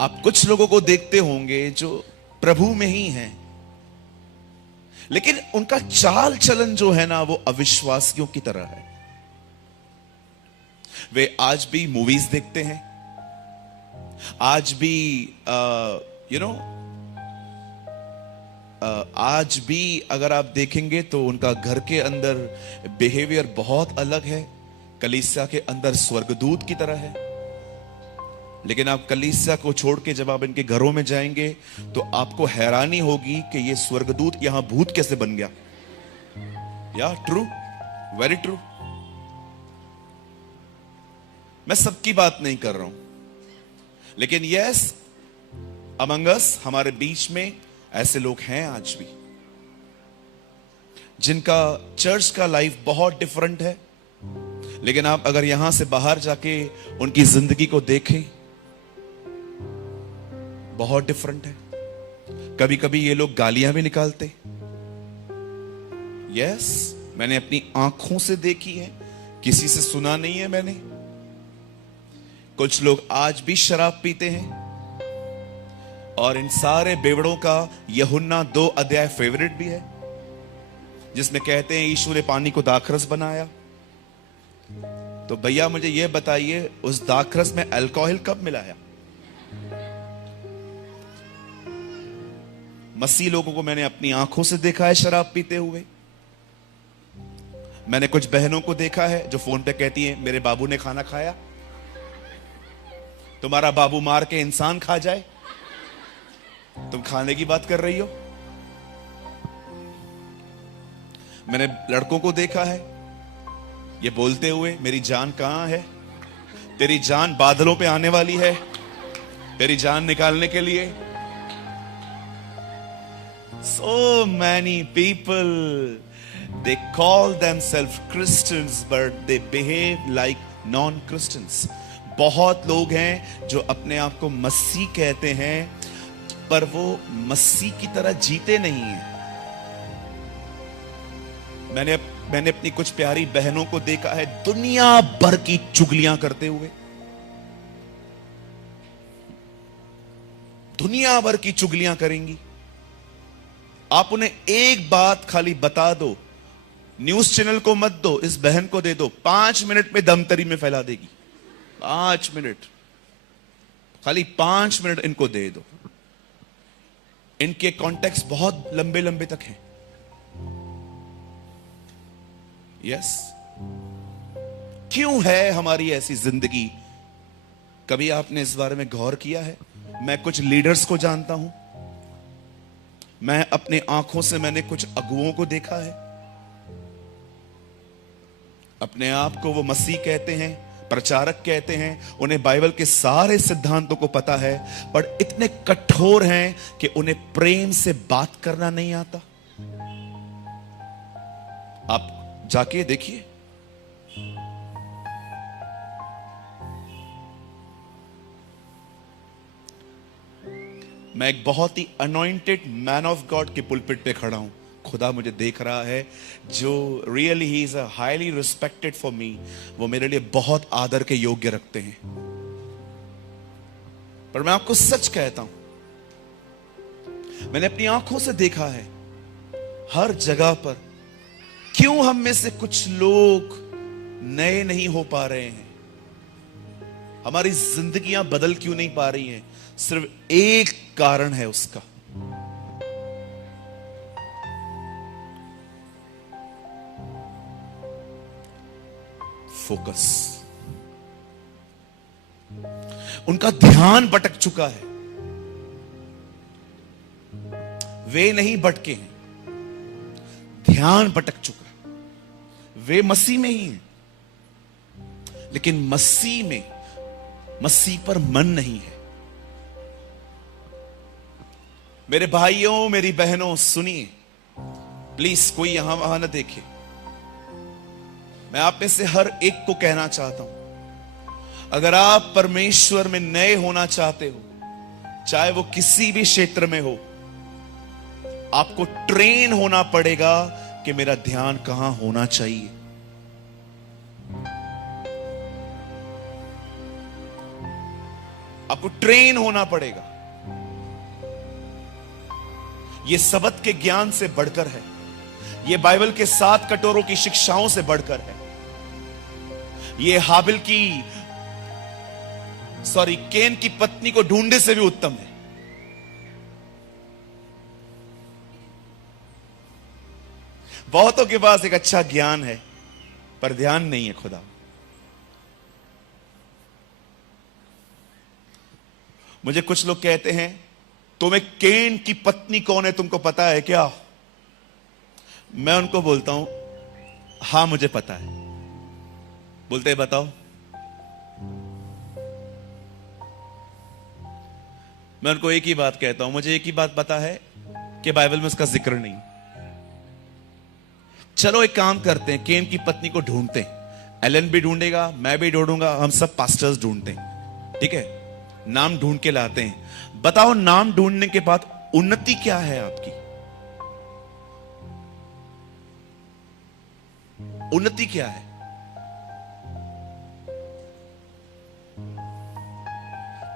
आप कुछ लोगों को देखते होंगे जो प्रभु में ही हैं, लेकिन उनका चाल चलन जो है ना, वो अविश्वासियों की तरह है। वे आज भी मूवीज देखते हैं, आज भी आज भी अगर आप देखेंगे तो उनका घर के अंदर बिहेवियर बहुत अलग है, कलीसिया के अंदर स्वर्गदूत की तरह है। लेकिन आप कलीसिया को छोड़ के जब आप इनके घरों में जाएंगे तो आपको हैरानी होगी कि ये स्वर्गदूत यहां भूत कैसे बन गया। या ट्रू, वेरी ट्रू। मैं सबकी बात नहीं कर रहा हूं, लेकिन यस, अमंग अस, हमारे बीच में ऐसे लोग हैं आज भी जिनका चर्च का लाइफ बहुत डिफरेंट है। लेकिन आप अगर यहां से बाहर जाके उनकी जिंदगी को देखें, बहुत डिफरेंट है। कभी कभी ये लोग गालियां भी निकालते। यस, मैंने अपनी आंखों से देखी है, किसी से सुना नहीं है मैंने। कुछ लोग आज भी शराब पीते हैं, और इन सारे बेवड़ों का यूहन्ना 2 अध्याय फेवरेट भी है, जिसमें कहते हैं यीशु ने पानी को दाखरस बनाया। तो भैया मुझे यह बताइए, उस दाखरस में अल्कोहल कब मिलाया? मसीह लोगों को मैंने अपनी आंखों से देखा है शराब पीते हुए। मैंने कुछ बहनों को देखा है जो फोन पे कहती हैं मेरे बाबू ने खाना खाया। तुम्हारा बाबू मार के इंसान खा जाए, तुम खाने की बात कर रही हो। मैंने लड़कों को देखा है ये बोलते हुए, मेरी जान कहां है? तेरी जान बादलों पे आने वाली है, तेरी जान निकालने के लिए। So many people, they call themselves Christians but they behave like non-Christians. बहुत लोग हैं जो अपने आप को मसीह कहते हैं, पर वो मसीह की तरह जीते नहीं हैं। मैंने अपनी कुछ प्यारी बहनों को देखा है दुनिया भर की चुगलियां करते हुए। दुनिया भर की चुगलियां करेंगी। आप उन्हें एक बात खाली बता दो, न्यूज चैनल को मत दो, इस बहन को दे दो, 5 मिनट में दमतरी में फैला देगी। 5 मिनट, खाली 5 मिनट इनको दे दो। इनके कॉन्टेक्स्ट बहुत लंबे लंबे तक हैं। यस, क्यों है हमारी ऐसी जिंदगी? कभी आपने इस बारे में गौर किया है? मैं कुछ लीडर्स को जानता हूं, मैं अपने आंखों से मैंने कुछ अगुओं को देखा है। अपने आप को वो मसीह कहते हैं, प्रचारक कहते हैं, उन्हें बाइबल के सारे सिद्धांतों को पता है, पर इतने कठोर हैं कि उन्हें प्रेम से बात करना नहीं आता। आप जाके देखिए। मैं एक बहुत ही अनॉइंटेड मैन ऑफ गॉड के पुलपिट पे खड़ा हूं, खुदा मुझे देख रहा है, जो really he is a highly respected for me. वो मेरे लिए बहुत आदर के योग्य रखते हैं। पर मैं आपको सच कहता हूं, मैंने अपनी आंखों से देखा है हर जगह पर, क्यों हम में से कुछ लोग नए नहीं हो पा रहे हैं, हमारी जिंदगियां बदल क्यों नहीं पा रही हैं? सिर्फ एक कारण है उसका, फोकस। उनका ध्यान भटक चुका है। वे नहीं भटके हैं, ध्यान भटक चुका है। वे मसीह में ही हैं, लेकिन मसीह पर मन नहीं है। मेरे भाइयों, मेरी बहनों, सुनिए प्लीज, कोई यहां वहां ना देखे। मैं आप में से हर एक को कहना चाहता हूं, अगर आप परमेश्वर में नए होना चाहते हो, चाहे वो किसी भी क्षेत्र में हो, आपको ट्रेन होना पड़ेगा कि मेरा ध्यान कहां होना चाहिए। आपको ट्रेन होना पड़ेगा। यह सबत के ज्ञान से बढ़कर है, यह बाइबल के 7 कटोरों की शिक्षाओं से बढ़कर है, यह हाबिल की केन की पत्नी को ढूंढने से भी उत्तम है। बहुतों के पास एक अच्छा ज्ञान है पर ध्यान नहीं है खुदा। मुझे कुछ लोग कहते हैं तुम्हें केन की पत्नी कौन है तुमको पता है क्या? मैं उनको बोलता हूं हां मुझे पता है। बोलते हैं बताओ। मैं उनको एक ही बात कहता हूं, मुझे एक ही बात पता है कि बाइबल में उसका जिक्र नहीं। चलो एक काम करते हैं, केन की पत्नी को ढूंढते हैं। एलन भी ढूंढेगा, मैं भी ढूंढूंगा, हम सब पास्टर्स ढूंढते हैं, ठीक है? नाम ढूंढ के लाते हैं। बताओ नाम ढूंढने के बाद उन्नति क्या है आपकी? उन्नति क्या है?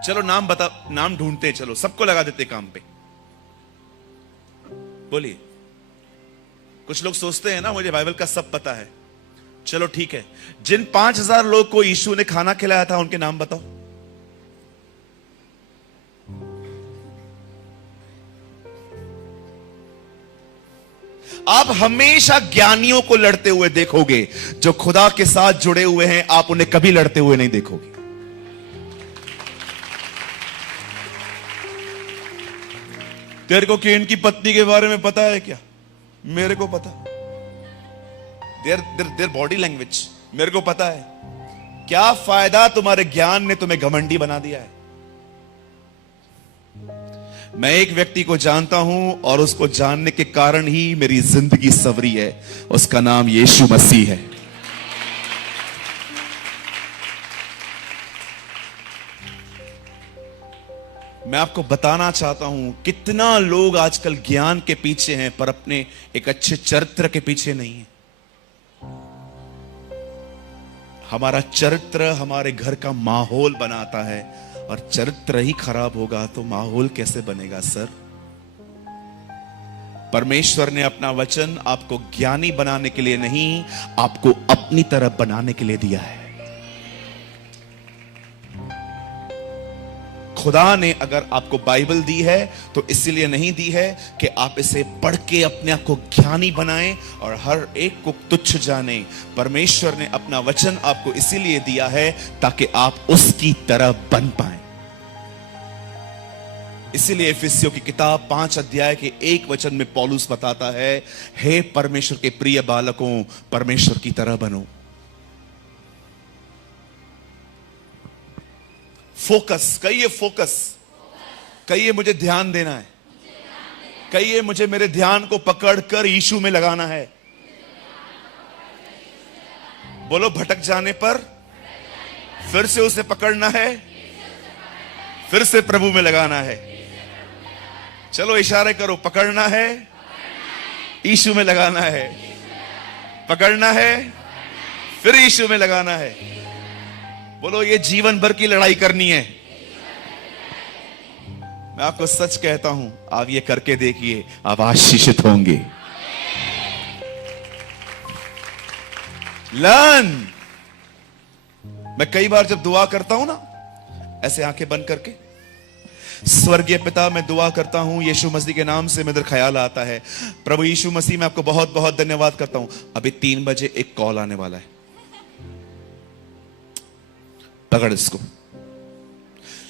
चलो नाम बता, नाम ढूंढते हैं, चलो सबको लगा देते काम पे। बोलिए। कुछ लोग सोचते हैं ना मुझे बाइबल का सब पता है। चलो ठीक है, जिन 5000 लोग को यीशु ने खाना खिलाया था उनके नाम बताओ। आप हमेशा ज्ञानियों को लड़ते हुए देखोगे, जो खुदा के साथ जुड़े हुए हैं आप उन्हें कभी लड़ते हुए नहीं देखोगे। तेरे को केन की पत्नी के बारे में पता है क्या? मेरे को पता। देयर बॉडी लैंग्वेज मेरे को पता है। क्या फायदा तुम्हारे ज्ञान ने तुम्हें घमंडी बना दिया है? मैं एक व्यक्ति को जानता हूं और उसको जानने के कारण ही मेरी जिंदगी संवरी है। उसका नाम यीशु मसीह है। मैं आपको बताना चाहता हूं कितना लोग आजकल ज्ञान के पीछे हैं पर अपने एक अच्छे चरित्र के पीछे नहीं है। हमारा चरित्र हमारे घर का माहौल बनाता है और चरित्र ही खराब होगा तो माहौल कैसे बनेगा सर? परमेश्वर ने अपना वचन आपको ज्ञानी बनाने के लिए नहीं, आपको अपनी तरफ बनाने के लिए दिया है। खुदा ने अगर आपको बाइबल दी है तो इसलिए नहीं दी है कि आप इसे पढ़ के अपने आप को ज्ञानी बनाएं और हर एक को तुच्छ जाने। परमेश्वर ने अपना वचन आपको इसीलिए दिया है ताकि आप उसकी तरह बन पाएं। इसीलिए इफिसियों की किताब 5 अध्याय के 1 वचन में पौलुस बताता है, हे परमेश्वर के प्रिय बालकों, परमेश्वर की तरह बनो। फोकस, कहिए फोकस, कहिए मुझे ध्यान देना है, कहिए मुझे मेरे ध्यान को पकड़कर यीशु में लगाना है। बोलो भटक जाने पर फिर से उसे पकड़ना है, फिर से प्रभु में लगाना है। चलो इशारे करो, पकड़ना है, यीशु में लगाना है, पकड़ना है, फिर यीशु में लगाना है। बोलो ये जीवन भर की लड़ाई करनी है। मैं आपको सच कहता हूं, आप ये करके देखिए, आप आशीषित होंगे। लर्न। मैं कई बार जब दुआ करता हूं ना, ऐसे आंखें बंद करके, स्वर्गीय पिता मैं दुआ करता हूं यीशु मसीह के नाम से, मेरे ख्याल आता है प्रभु यीशु मसीह मैं आपको बहुत बहुत धन्यवाद करता हूं। अभी 3 बजे एक कॉल आने वाला है, पकड़ इसको।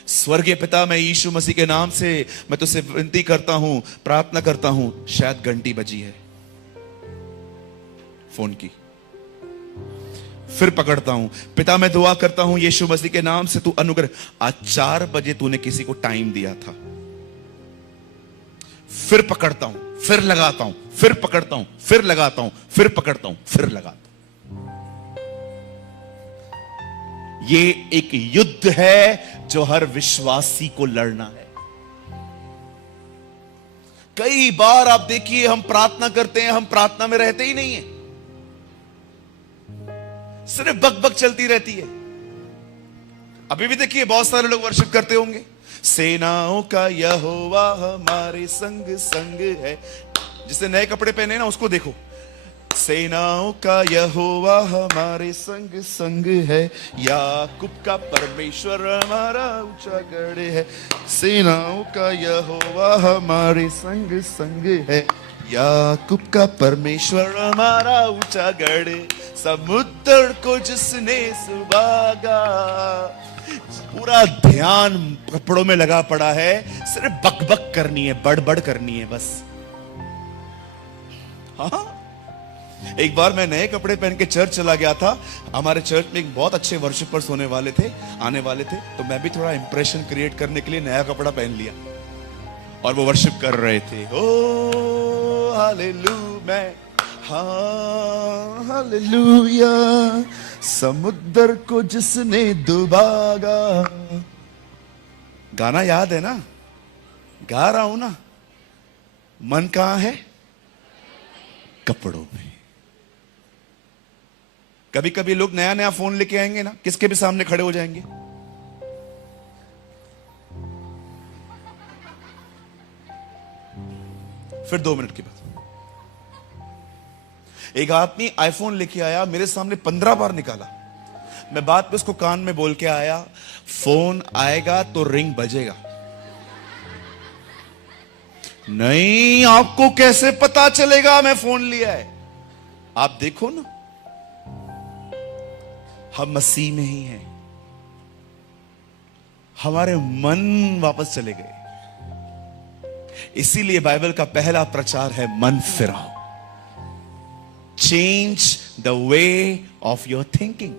स्वर्गीय पिता मैं यीशु मसीह के नाम से मैं तुझसे विनती करता हूं, प्रार्थना करता हूं, शायद घंटी बजी है फोन की, फिर पकड़ता हूं। पिता मैं दुआ करता हूं यीशु मसीह के नाम से तू अनुग्रह, आज 4 बजे तूने किसी को टाइम दिया था, फिर पकड़ता हूं, फिर लगाता हूं, फिर पकड़ता हूं, फिर लगाता हूं, फिर पकड़ता हूं, फिर लगाता हूं। ये एक युद्ध है जो हर विश्वासी को लड़ना है। कई बार आप देखिए हम प्रार्थना करते हैं, हम प्रार्थना में रहते ही नहीं है, सिर्फ बकबक चलती रहती है। अभी भी देखिए बहुत सारे लोग वर्शिप करते होंगे, सेनाओं का यहोवा हमारे संग संग है। जिसने नए कपड़े पहने ना उसको देखो, सेनाओं का यहोवा हमारे संग संग है, याकूब का परमेश्वर हमारा ऊंचा गढ़ है। सेनाओं का यहोवा हमारे संग संग है, याकूब का परमेश्वर हमारा ऊंचा गढ़। समुद्र को जिसने सुभागा, पूरा ध्यान कपड़ों में लगा पड़ा है, सिर्फ बकबक करनी है, बड़बड़ करनी है बस। हाँ, एक बार मैं नए कपड़े पहन के चर्च चला गया था। हमारे चर्च में एक बहुत अच्छे वर्शिपर्स आने वाले थे, तो मैं भी थोड़ा इंप्रेशन क्रिएट करने के लिए नया कपड़ा पहन लिया और वो वर्शिप कर रहे थे। ओ हालेलुया, हाँ हालेलुया, समुद्र को जिसने डुबागा। गाना याद है ना, गा रहा हूं ना। मन कहां है? कपड़ों में। कभी कभी लोग नया नया फोन लेके आएंगे ना, किसके भी सामने खड़े हो जाएंगे, फिर 2 मिनट के बाद एक आदमी आईफोन लेके आया, मेरे सामने 15 बार निकाला। मैं बात पे उसको कान में बोल के आया, फोन आएगा तो रिंग बजेगा। नहीं, आपको कैसे पता चलेगा मैं फोन लिया है? आप देखो ना, हम मसीह में ही हैं। हमारे मन वापस चले गए। इसीलिए बाइबल का पहला प्रचार है, मन फिराओ। Change the way of your thinking.